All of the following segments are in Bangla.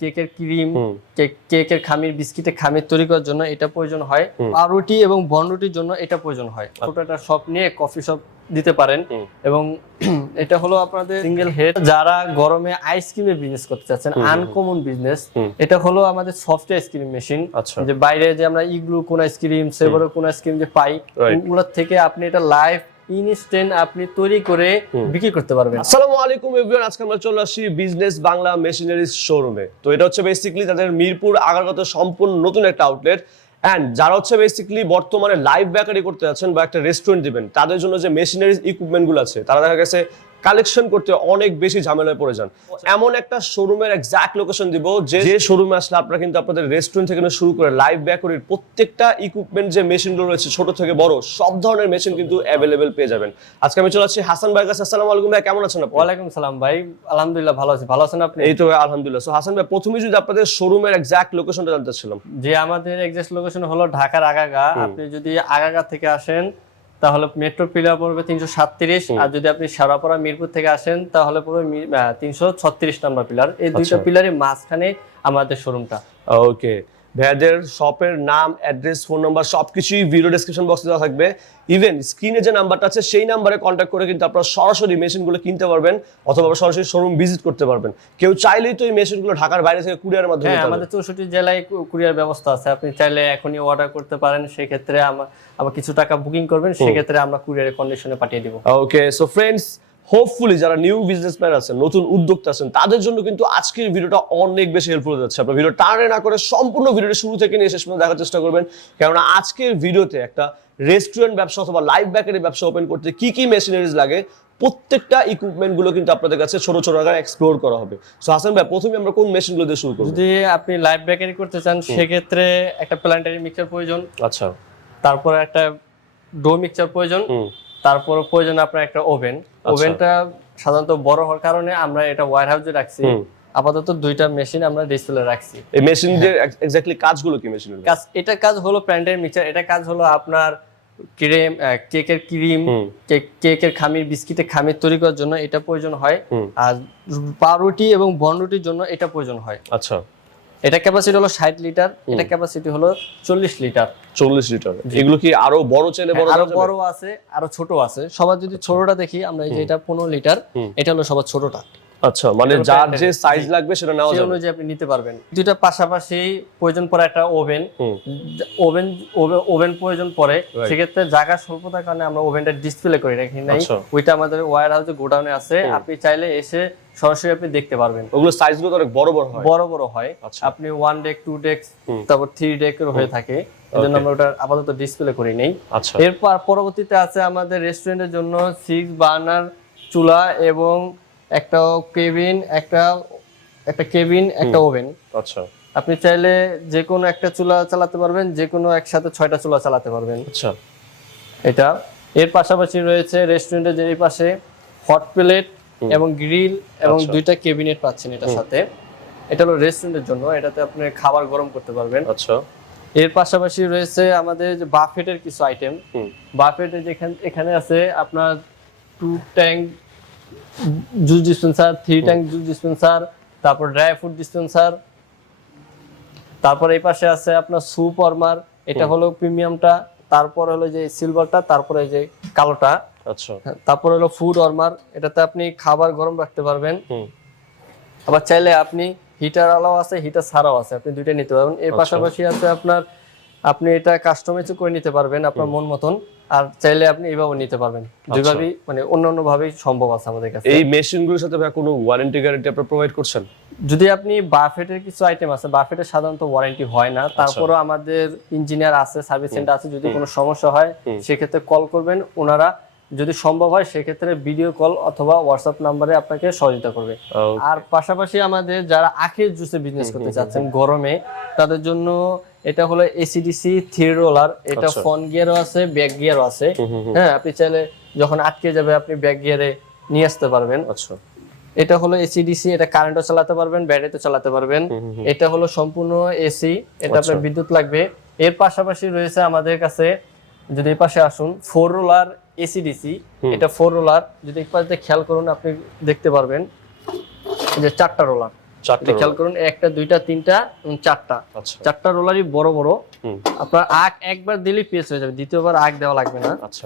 কেকের ক্রিম কেকের খামির বিস্কিটের খামির তৈরি করার জন্য এটা প্রয়োজন হয়। পাউরুটি এবং বনরুটির জন্য এটা প্রয়োজন হয়। ছোট একটা শপ নিয়ে কফি শপ দিতে পারেন। এবং এটা হলো আপনাদের সিঙ্গেল হেড যারা গরমে আইসক্রিমের বিজনেস করতে চাচ্ছেন আনকমন বিজনেস এটা হলো আমাদের সফট আইসক্রিম মেশিন আচ্ছা। যে বাইরে যে আমরা ইগলু কোন আইসক্রিম সেবরো কোন আইসক্রিম যে পাই. ওগুলোর থেকে আপনি এটা লাইভ ইনস্ট্যান্ট আপনি তৈরি করে বিক্রি করতে পারবেন। আসসালামু আলাইকুম এভরিওয়ান আজকে আমরা চলে আসি বিজনেস বাংলা মেশিনারিজ শোরুমে তো এটা হচ্ছে বেসিক্যালি তাদের মিরপুর আগারগত সম্পূর্ণ নতুন একটা আউটলেট অ্যান্ড যারা হচ্ছে বেসিক্যালি বর্তমানে লাইভ বেকারি করতে যাচ্ছেন বা একটা রেস্টুরেন্ট দিবেন তাদের জন্য যে মেশিনারিজ ইকুইপমেন্টগুলো আছে তারা দেখা গেছে কালেকশন করতে অনেক বেশি ঝামেলায় পড়ে যান। এমন একটা শোরুমের এক্সাক্ট লোকেশন দিব যে যে শোরুমে আসলে আপনারা কিন্তু আপনাদের রেস্টুরেন্ট থেকে শুরু করে লাইভ বেকারির প্রত্যেকটা ইকুইপমেন্ট যে মেশিনগুলো রয়েছে ছোট থেকে বড় সব ধরনের মেশিন কিন্তু অ্যাভেলেবেল পেয়ে যাবেন। আজকে আমি চলে আসছি হাসান ভাই কাছে। আসসালামু আলাইকুম ভাই কেমন আছেন আপনি? ওয়ালাইকুম সালাম ভাই আলহামদুলিল্লাহ ভালো আছি। ভালো আছেন আপনি? এই তো আলহামদুলিল্লাহ। সো হাসান ভাই প্রথমে যদি আপনাদের শোরুমের এক্সাক্ট লোকেশনটা জানতে চাচ্ছিলাম। যে আমাদের এক্সাক্ট লোকেশন হলো ঢাকার আগাগা। আপনি যদি আগাগা থেকে আসেন তাহলে মেট্রো পিলার পড়বে তিনশো সাতত্রিশ আর যদি আপনি সারাপাড়া মিরপুর থেকে আসেন তাহলে পড়বে তিনশো ছত্রিশ নাম্বার পিলার। এই দুইটা আচ্ছা। পিলারের মাঝখানে আমাদের শোরুমটা ওকে ভাইয়াদের শপের নাম অ্যাড্রেস ফোন নাম্বার সবকিছুই ভিডিও ডেসক্রিপশন বক্সে দেওয়া থাকবে। ইভেন স্ক্রিনে যে নাম্বারটা আছে সেই নাম্বারে কন্ট্যাক্ট করে কিন্তু আপনারা সরাসরি মেশিনগুলো কিনতে পারবেন অথবা সরাসরি শোরুম ভিজিট করতে পারবেন। কেউ চাইলেই তো এই মেশিনগুলো ঢাকার বাইরে থেকে কুরিয়ার মাধ্যমে হ্যাঁ আমাদের চৌষট্টি জেলায় কুরিয়ার ব্যবস্থা আছে। আপনি চাইলে এখনই অর্ডার করতে পারেন সেক্ষেত্রে আমার আবার কিছু টাকা বুকিং করবেন সেক্ষেত্রে আমরা কুরিয়ারের কন্ডিশনে পাঠিয়ে দিব। ওকে সো ফ্রেন্ডস হোপফুলি যারা নিউ বিজনেসম্যান আছেন নতুন উদ্যোক্তা আছেন তাদের জন্য কিন্তু আজকের ভিডিওটা অনেক বেশি হেল্পফুল যাচ্ছে। আপনার ভিডিও টার্নে না করে সম্পূর্ণ ভিডিওটা শুরু থেকে নিয়ে শেষ পর্যন্ত দেখার চেষ্টা করবেন। কেননা আজকের ভিডিওতে একটা রেস্টুরেন্ট ব্যবসা অথবা লাইভ বেকারি ব্যবসা ওপেন করতে কি কি মেশিনারিজ লাগে প্রত্যেকটা ইকুইপমেন্টগুলো কিন্তু আপনাদের কাছে ছোট ছোট আকারে এক্সপ্লোর করা হবে। সো হাসান ভাই প্রথমে আমরা কোন মেশিনগুলো দিয়ে শুরু করব? যদি আপনি লাইভ ব্যাকারি করতে চান সেক্ষেত্রে একটা প্ল্যান্টারি মিক্সার প্রয়োজন। আচ্ছা। তারপর একটা ডো মিক্সার প্রয়োজন। তারপর প্রয়োজন আপনার একটা ওভেন ওভেনটা সাধারণত বড় হওয়ার কারণে আমরা এটা ওয়ার হাউসে রাখছি। আপাতত দুইটা মেশিন আমরা ডিসপ্লে রাখছি। এই মেশিন দিয়ে এক্স্যাক্টলি কাজগুলো কি মেশিন কাজ? এটা কাজ হলো প্যান্টের মিক্সচার এটা কাজ হলো আপনার ক্রিম কেকের ক্রিম। কেকের খামির বিস্কিটের খামির তৈরি করার জন্য এটা প্রয়োজন হয়। আর পাউরুটি এবং বনরুটির জন্য এটা প্রয়োজন হয়। আচ্ছা। এটা ক্যাপাসিটি হলো ষাট লিটার এটা ক্যাপাসিটি হলো চল্লিশ লিটার। চল্লিশ লিটার। এগুলো কি আরও বড় চাইলে বড় আরও বড় আছে আরও ছোট আছে। সবার যদি ছোটটা দেখি আমরা এই যে এটা পনেরো লিটার এটা হলো সবার ছোটটা। আচ্ছা মানে যার যে সাইজ লাগবে সেটা নেওয়া যাবে। অনুযায়ী আপনি নিতে পারবেন। দুইটা পাশাপাশি প্রয়োজন পড়ে একটা ওভেন। ওভেন ওভেন প্রয়োজন পড়ে। সেক্ষেত্রে জায়গা স্বল্পতার কারণে আমরা ওভেনটা ডিসপ্লে করে রাখি নাই। আচ্ছা। ওইটা আমাদের ওয়ার হাউসে গোডাউনে আছে। আপনি চাইলে এসে সরাসরি আপনি দেখতে পারবেন। ওগুলো সাইজগুলো অনেক বড় বড় হয়। বড় বড় হয়। আচ্ছা। আপনি ওয়ান ডেক টু ডেক তারপর থ্রি ডেক হয়ে থাকে। এই জন্য আমরা ওটা আপাতত ডিসপ্লে করি নেই। আচ্ছা। এরপর পরবর্তীতে আছে আমাদের রেস্টুরেন্টের জন্য সিক্স বার্নার চুলা এবং একটা কেবিন একটা একটা কেবিন একটা ওভেন। আচ্ছা। আপনি চাইলে যে কোনো একটা চুলা চালাতে পারবেন যে কোনো একসাথে ছয়টা চুলা চালাতে পারবেন। আচ্ছা। এটা। এর পাশাপাশি রয়েছে রেস্টুরেন্টের যে পাশে হট প্লেট এবং গ্রিল এবং আচ্ছা। দুইটা কেবিনেট পাচ্ছেন এটার সাথে। এটা হলো রেস্টুরেন্টের জন্য এটাতে আপনি খাবার গরম করতে পারবেন। আচ্ছা। এর পাশাপাশি রয়েছে আমাদের যে বাফেটের কিছু আইটেম। বাফেটে যেখানে এখানে আছে আপনার two tank juice dispenser three tank juice dispenser তারপর ড্রাই ফ্রুট ডিসপেন্সার তারপর এই পাশে আছে আপনার সুপ অর্মার এটা হলো প্রিমিয়ামটা তারপর হলো যে সিলভারটা তারপরে যে কালোটা আচ্ছা। তারপর হলো ফুড অর্মার এটাতে আপনি খাবার গরম রাখতে পারবেন। আবার চাইলে আপনি হিটার আলাও আছে হিটার ছাড়াও আছে আপনি দুইটা নিতে পারবেন। এর পাশাপাশি আছে আপনার আপনি এটা কাস্টমাইজ করে নিতে পারবেন আপনার মন মতন। আর চাইলে আপনি এইভাবে নিতে পারবেন। দুইভাবেই মানে অন্য অন্য ভাবেই সম্ভব আছে আমাদের কাছে। এই মেশিনগুলোর সাথে কোনো ওয়ারেন্টি গ্যারান্টি আপনারা প্রোভাইড করছেন? যদি আপনি বাফেটের কিছু আইটেম আছে বাফেটের সাধারণত ওয়ারেন্টি হয় না। তারপরও আমাদের ইঞ্জিনিয়ার আছে সার্ভিস সেন্টার আছে যদি কোনো সমস্যা হয় সেক্ষেত্রে কল করবেন। ওনারা যদি সম্ভব হয় সেক্ষেত্রে ভিডিও কল অথবা হোয়াটসঅ্যাপ নাম্বারে আপনাকে সহযোগিতা করবে। আর পাশাপাশি আমাদের যারা আখের জুসে বিজনেস করতে চাচ্ছেন গরমে তাদের জন্য এটা হলো এসিডিসি থ্রি রোলার এটা আচ্ছা। ফ্রন্ট গিয়ারও আছে ব্যাক গিয়ারও আছে। হ্যাঁ আপনি চাইলে যখন আটকে যাবে আপনি ব্যাক গিয়ারে নিয়ে আসতে পারবেন। আচ্ছা। এটা হলো এসিডিসি এটা কারেন্টও চালাতে পারবেন ব্যাটারিতে চালাতে পারবেন। এটা হলো সম্পূর্ণ এসি এটা আপনার আচ্ছা। বিদ্যুৎ লাগবে। এর পাশাপাশি রয়েছে আমাদের কাছে যদি এই পাশে আসুন ফোর রোলার এসিডিসি এটা ফোর রোলার যদি এক পাশে খেয়াল করুন আপনি দেখতে পারবেন যে চারটা রোলার খেয়াল করুন একটা দুইটা তিনটা চারটা। আচ্ছা। চারটা রোলারই বড় বড়। আপনার আগ একবার দিলেই পেস হয়ে যাবে দ্বিতীয়বার আগ দেওয়া লাগবে না। আচ্ছা।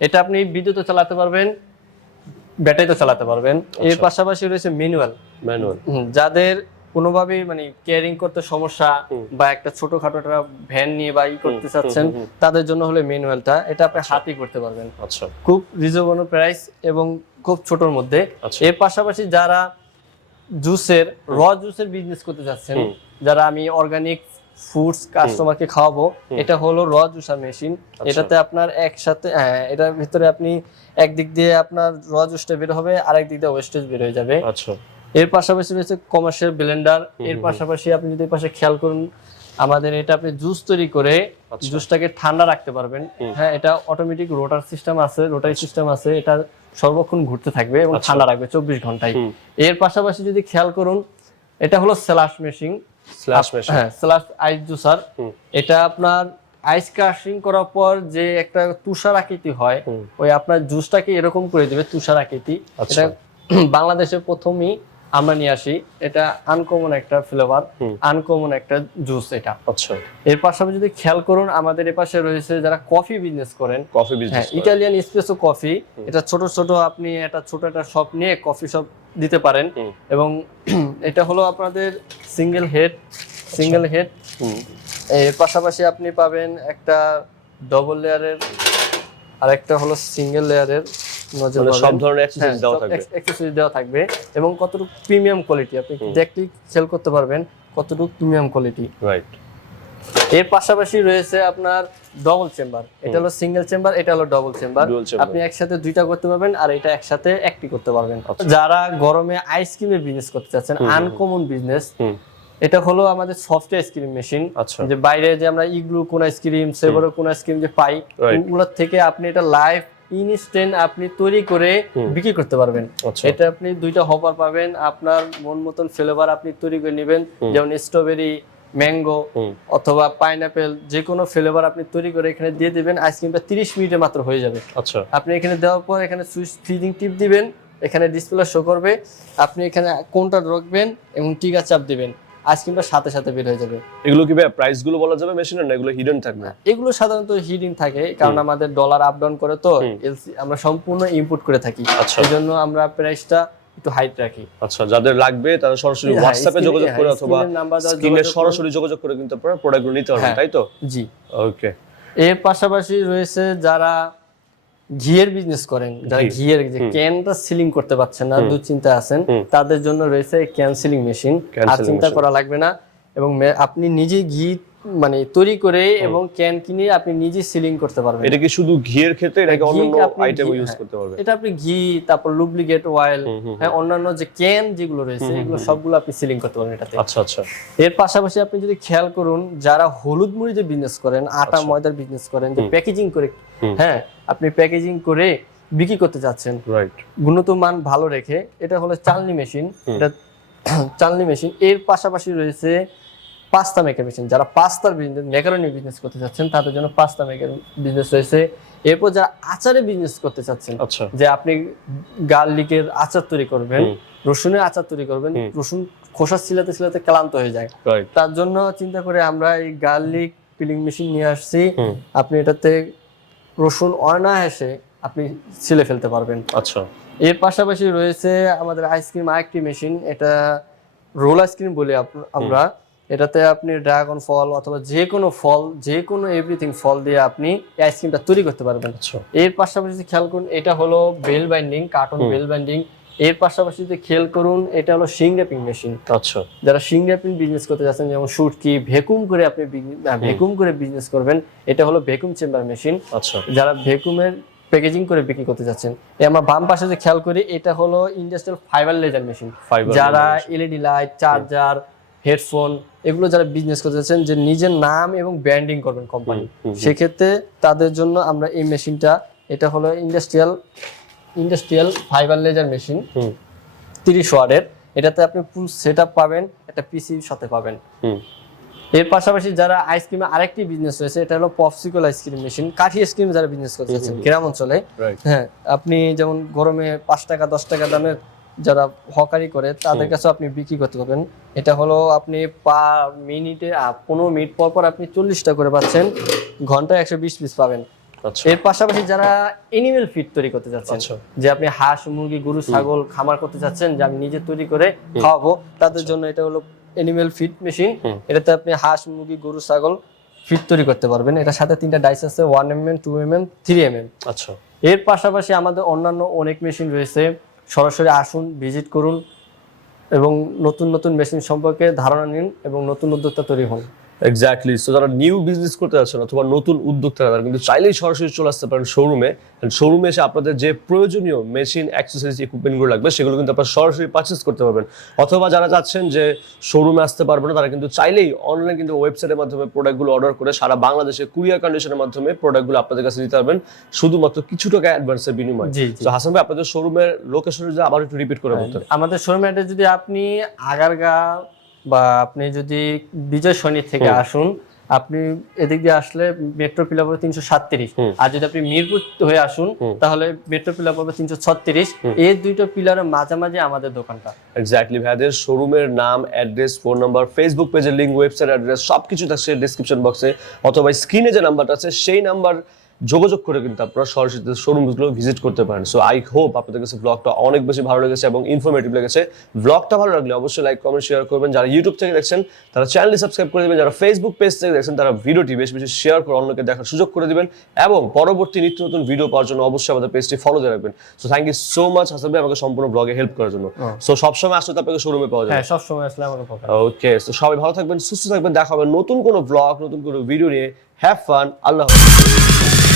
এটা আপনি বিদ্যুতে চালাতে পারবেন ব্যাটারিতে চালাতে পারবেন। এর আচ্ছা। পাশাপাশি রয়েছে ম্যানুয়াল ম্যানুয়াল যাদের কোনোভাবেই মানে কেয়ারিং করতে সমস্যা বা একটা ছোটখাটো একটা ভ্যান নিয়ে বা ই করতে চাচ্ছেন তাদের জন্য হলে ম্যানুয়ালটা এটা আপনি হাতেই করতে পারবেন। আচ্ছা। খুব রিজনেবল প্রাইস এবং খুব ছোটর মধ্যে। আচ্ছা। এর পাশাপাশি যারা জুসের র জুসের বিজনেস করতে যাচ্ছেন যারা আমি অর্গানিক ফুডস কাস্টমারকে খাওয়াবো এটা হলো র জুসার মেশিন আচ্ছা। এটাতে আপনার একসাথে হ্যাঁ এটার ভিতরে আপনি একদিক দিয়ে আপনার র জুসটা বের হবে আরেক দিক দিয়ে ওয়েস্টেজ বের হয়ে যাবে। আচ্ছা। এর পাশাপাশি রয়েছে কমার্শিয়াল ব্লেন্ডার এর পাশাপাশি আপনি যদি পাশে খেয়াল করুন আমাদের এটা আপনি জুস তৈরি করে আচ্ছা। জুসটাকে ঠান্ডা রাখতে পারবেন। হ্যাঁ এটা অটোমেটিক রোটার সিস্টেম আছে রোটারি সিস্টেম আছে এটা সর্বক্ষণ ঘুরতে থাকবে এবং আচ্ছা। ঠান্ডা রাখবে চব্বিশ ঘন্টায়। এর পাশাপাশি যদি খেয়াল করুন এটা হলো স্ল্যাশ মেশিন। স্ল্যাশ হ্যাঁ স্ল্যাশ আইস জুসার। এটা আপনার আইস ক্রাশিং করার পর যে একটা তুষার আকৃতি হয় ওই আপনার জুসটাকে এরকম করে দেবে তুষার আকৃতি। আচ্ছা। এটা বাংলাদেশে প্রথমই আমরা নিয়ে আসি। এটা আনকমন একটা ফ্লেভার আনকমন একটা জুস এটা। আচ্ছা। এর পাশাপাশি যদি খেয়াল করুন আমাদের এ পাশে রয়েছে যারা কফি বিজনেস করেন। Coffee business Italian espresso coffee এটা ছোট ছোট আপনি একটা ছোট একটা শপ নিয়ে কফি শপ দিতে পারেন। এবং এটা হলো আপনাদের সিঙ্গেল হেড সিঙ্গেল হেড এর পাশাপাশি আপনি পাবেন একটা ডবল লেয়ারের আর একটা হলো সিঙ্গেল লেয়ারের সব পাবেন। ধরনের অ্যাক্সেসরিজ দেওয়া থাকবে। অ্যাক্সেসরিজ দেওয়া থাকবে এবং কতটুকু প্রিমিয়াম কোয়ালিটি আপনি সেল করতে পারবেন কতটুকু প্রিমিয়াম কোয়ালিটি রাইট এর পাশাপাশি রয়েছে আপনার ডবল চেম্বার এটা হলো সিঙ্গেল চেম্বার এটা হলো ডবল চেম্বার আপনি একসাথে দুইটা করতে পারবেন আর এটা একসাথে একটি করতে পারবেন। আচ্ছা। যারা গরমে আইসক্রিমের বিজনেস করতে চাচ্ছেন আনকমন বিজনেস এটা হলো আমাদের সফট আইসক্রিম মেশিন যে বাইরে যে আমরা ইগলু কোন আইসক্রিম সেভারো কোন আইসক্রিম যে পাই. ওগুলোর থেকে আপনি এটা লাইভ ইনস্ট্যান্ট আপনি তৈরি করে বিক্রি করতে পারবেন। আচ্ছা। এটা আপনি দুইটা হপার পাবেন আপনার মন মতন ফ্লেভার আপনি তৈরি করে নেবেন। যেমন স্ট্রবেরি ম্যাঙ্গো অথবা পাইনাপেল যে কোনো ফ্লেভার আপনি তৈরি করে এখানে দিয়ে দিবেন আইসক্রিমটা তিরিশ মিনিটে মাত্র হয়ে যাবে। আচ্ছা। আপনি এখানে দেওয়ার পর এখানে সুইচ ফিডিং টিপ দিবেন এখানে ডিসপ্লে শো করবে। আপনি এখানে কোনটা রাখবেন এবং টিকা চাপ দিবেন। আইসক্রিমটা সাথে সাথে বের হয়ে যাবে। এগুলো কি প্রাইসগুলো বলা যাবে মেশিনের না এগুলো হিডেন থাকবে? এগুলো সাধারণত হিডিং থাকে কারণ আমাদের ডলার আপ ডাউন করে তো আমরা সম্পূর্ণ ইম্পোর্ট করে থাকি। আচ্ছা। জন্য আমরা প্রাইসটা একটু হাইট রাখি। আচ্ছা যাদের লাগবে তারা সরাসরি হ্যাঁ, হোয়াটসঅ্যাপে যোগাযোগ করে হ্যাঁ, অথবা স্ক্রিনে সরাসরি যোগাযোগ করে কিন্তু আপনারা প্রোডাক্টগুলো নিতে পারবেন হ্যাঁ। তাই তো? জি। ওকে এর পাশাপাশি রয়েছে যারা ঘিয়ের বিজনেস করেন যারা ঘিয়ের যে ক্যানটা সিলিং করতে পারছেন না দুশ্চিন্তা আছেন তাদের জন্য রয়েছে ক্যান সিলিং মেশিন আর চিন্তা করা লাগবে না। এবং আপনি নিজে ঘি মানে তৈরি করে এবং ক্যান কিনে আপনি নিজে সিলিং করতে পারবেন। এটা কি শুধু ঘিয়ের ক্ষেত্রে নাকি ঘি অন্যান্য আইটেম ইউজ হ্যাঁ। করতে পারবেন? এটা আপনি ঘি তারপর লুব্লিকেট অয়েল হ্যাঁ অন্যান্য যে ক্যান যেগুলো রয়েছে এগুলো সবগুলো আপনি সিলিং করতে পারবেন এটাতে। আচ্ছা আচ্ছা। এর পাশাপাশি আপনি যদি খেয়াল করুন যারা হলুদ মুড়ি যে বিজনেস করেন আটা আচ্ছা। ময়দার বিজনেস করেন যে প্যাকেজিং করে হ্যাঁ আপনি প্যাকেজিং করে বিক্রি করতে যাচ্ছেন রাইট গুণগত মান ভালো রেখে এটা হলো চালনি মেশিন এটা চালনি মেশিন এর পাশাপাশি রয়েছে পাস্তা মেকার মেশিন যারা পাস্তার বিজনেস মেকারনি বিজনেস করতে চাচ্ছেন তাদের জন্য পাস্তা মেকার বিজনেস রয়েছে। এরপর যারা আচারে বিজনেস করতে চাচ্ছেন আচ্ছা। যে আপনি গার্লিকের আচার তৈরি করবেন। রসুনের আচার তৈরি করবেন রসুন খোসা ছিলাতে ছিলাতে ক্লান্ত হয়ে যায়। তার জন্য চিন্তা করে আমরা এই গার্লিক পিলিং মেশিন নিয়ে আসছি। আপনি এটাতে রসুন অনায়াসে আপনি ছিলে ফেলতে পারবেন। আচ্ছা। এর পাশাপাশি রয়েছে আমাদের আইসক্রিম আরেকটি মেশিন এটা রোল আইসক্রিম বলি আমরা। এটাতে আপনি ড্রাগন ফল অথবা যে কোনো ফল যে কোনো এভরিথিং ফল দিয়ে আপনি আইসক্রিমটা তৈরি করতে পারবেন। আচ্ছা। এর পাশাপাশি যদি খেয়াল করুন এটা হলো bale binding carton bale binding এর পাশাপাশি যদি খেয়াল করুন এটা হলো শিং র্যাপিং মেশিন আচ্ছা। যারা শিং র্যাপিং বিজনেস করতে যাচ্ছেন যেমন শুটকি ভেকুম করে আপনি ভেকুম করে বিজনেস করবেন এটা হলো ভেকুম চেম্বার মেশিন আচ্ছা। যারা ভেকুমের প্যাকেজিং করে বিক্রি করতে যাচ্ছেন। এই আমরা বাম পাশে যে খেয়াল করি এটা হলো ইন্ডাস্ট্রিয়াল ফাইবার লেজার মেশিন যারা এলইডি লাইট চার্জার হেডফোন এগুলো যারা বিজনেস করতে যাচ্ছেন যে নিজের নাম এবং ব্র্যান্ডিং করবেন কোম্পানি সেক্ষেত্রে তাদের জন্য আমরা এই মেশিনটা এটা হলো industrial industrial fibre laser machine তিরিশ ওয়ার্ডের এটাতে আপনি ফুল সেট পাবেন একটা পিসির সাথে পাবেন। এর পাশাপাশি যারা আইসক্রিমে আরেকটি বিজনেস রয়েছে এটা হলো পপসিকল আইসক্রিম মেশিন কাঠি আইসক্রিম যারা বিজনেস করতে চাচ্ছেন গ্রাম অঞ্চলে। হ্যাঁ আপনি যেমন গরমে পাঁচ টাকা দশ টাকা দামের যারা হকারি করে তাদের কাছে আপনি বিক্রি করতে পারবেন। এটা হলো আপনি পার মিনিটে পনেরো মিনিট পর পর আপনি চল্লিশটা করে পাচ্ছেন। ঘন্টায় একশো বিশ পিস পাবেন। আচ্ছা। এর পাশাপাশি যারা এনিমেল ফিড তৈরি করতে যাচ্ছেন আচ্ছা। যে আপনি হাঁস মুরগি গরু ছাগল খামার করতে যাচ্ছেন যে আমি নিজে তৈরি করে খাওয়াবো তাদের জন্য এটা হলো এনিমেল ফিড মেশিন এটাতে আপনি হাঁস মুরগি গরু ছাগল ফিড তৈরি করতে পারবেন। এটার সাথে তিনটা ডাইস আছে one M M two M M three M M আচ্ছা। এর পাশাপাশি আমাদের অন্যান্য অনেক মেশিন রয়েছে। সরাসরি আসুন, ভিজিট করুন এবং নতুন নতুন মেশিন সম্পর্কে ধারণা নিন এবং নতুন উদ্যোক্তা তৈরি হন। এক্স্যাক্টলি সো যারা নিউ বিজনেস করতে যাচ্ছেন অথবা নতুন উদ্যোক্তা তারা কিন্তু চাইলেই সরাসরি চলে আসতে পারেন শোরুমে শোরুমে এসে আপনাদের যে প্রয়োজনীয় মেশিন অ্যাক্সেসরিজ ইকুইপমেন্টগুলো লাগবে সেগুলো কিন্তু আপনারা সরাসরি পারচেস করতে পারবেন। অথবা যারা চাচ্ছেন যে শোরুমে আসতে পারবে না তারা কিন্তু চাইলেই অনলাইন কিন্তু ওয়েবসাইটের মাধ্যমে প্রোডাক্টগুলো অর্ডার করে সারা বাংলাদেশে কুরিয়ার কন্ডিশনের মাধ্যমে প্রোডাক্টগুলো আপনাদের কাছে দিতে পারবেন। শুধুমাত্র কিছু টাকা অ্যাডভান্সের বিনিময়ে। তো হাসান ভাই আপনাদের শোরুমের লোকেশনে আবার একটু রিপিট করে বলতেন। আমাদের শোরুমে এটা যদি আপনি আগারগা বা আপনি যদি বিজয় সৈনিক থেকে আসুন আপনি এদিক দিয়ে আসলে মেট্রো পিলার পাবে তিনশো সাতত্রিশ। আর যদি আপনি মিরপুর হয়ে আসুন তাহলে মেট্রো পিলার পাবে তিনশো ছত্রিশ। এই দুইটো পিলারের মাঝামাঝি আমাদের দোকানটা। এক্স্যাক্টলি ভাইদের শোরুমের নাম অ্যাড্রেস ফোন নাম্বার ফেসবুক পেজের লিঙ্ক ওয়েবসাইট অ্যাড্রেস সব কিছু থাকছে ডিসক্রিপশন বক্সে অথবা স্ক্রিনে যে নাম্বারটা আছে সেই নাম্বার যোগাযোগ করে কিন্তু আপনারা সরাসরি শোরুমগুলো ভিজিট করতে পারেন। সো আই হোপ আপনাদের কাছে ব্লগটা অনেক বেশি ভালো লেগেছে এবং ইনফরমেটিভ লেগেছে। ব্লগটা ভালো লাগলে অবশ্যই লাইক কমেন্ট শেয়ার করবেন। যারা ইউটিউব থেকে দেখছেন তারা চ্যানেলটি সাবস্ক্রাইব করে দেবেন। যারা ফেসবুক পেজ থেকে দেখছেন তারা ভিডিওটি বেশি বেশি শেয়ার করে অন্যকে দেখার সুযোগ করে দিবেন এবং পরবর্তী নিত্য নতুন ভিডিও পাওয়ার জন্য অবশ্যই আমাদের পেজটি ফলো দিয়ে রাখবেন। So thank you so much Hasan আমাকে সম্পূর্ণ ব্লগে হেল্প করার জন্য। সো সবসময় আসলে আপনাকে শোরুমে পাওয়া যাবে হ্যাঁ সবসময় আসলে আমার উপকার ওকে তো সবাই ভালো থাকবেন সুস্থ থাকবেন দেখা হবে নতুন কোনো ব্লগ নতুন কোনো ভিডিও নিয়ে। হ্যাভ ফান আল্লাহ হাফেজ।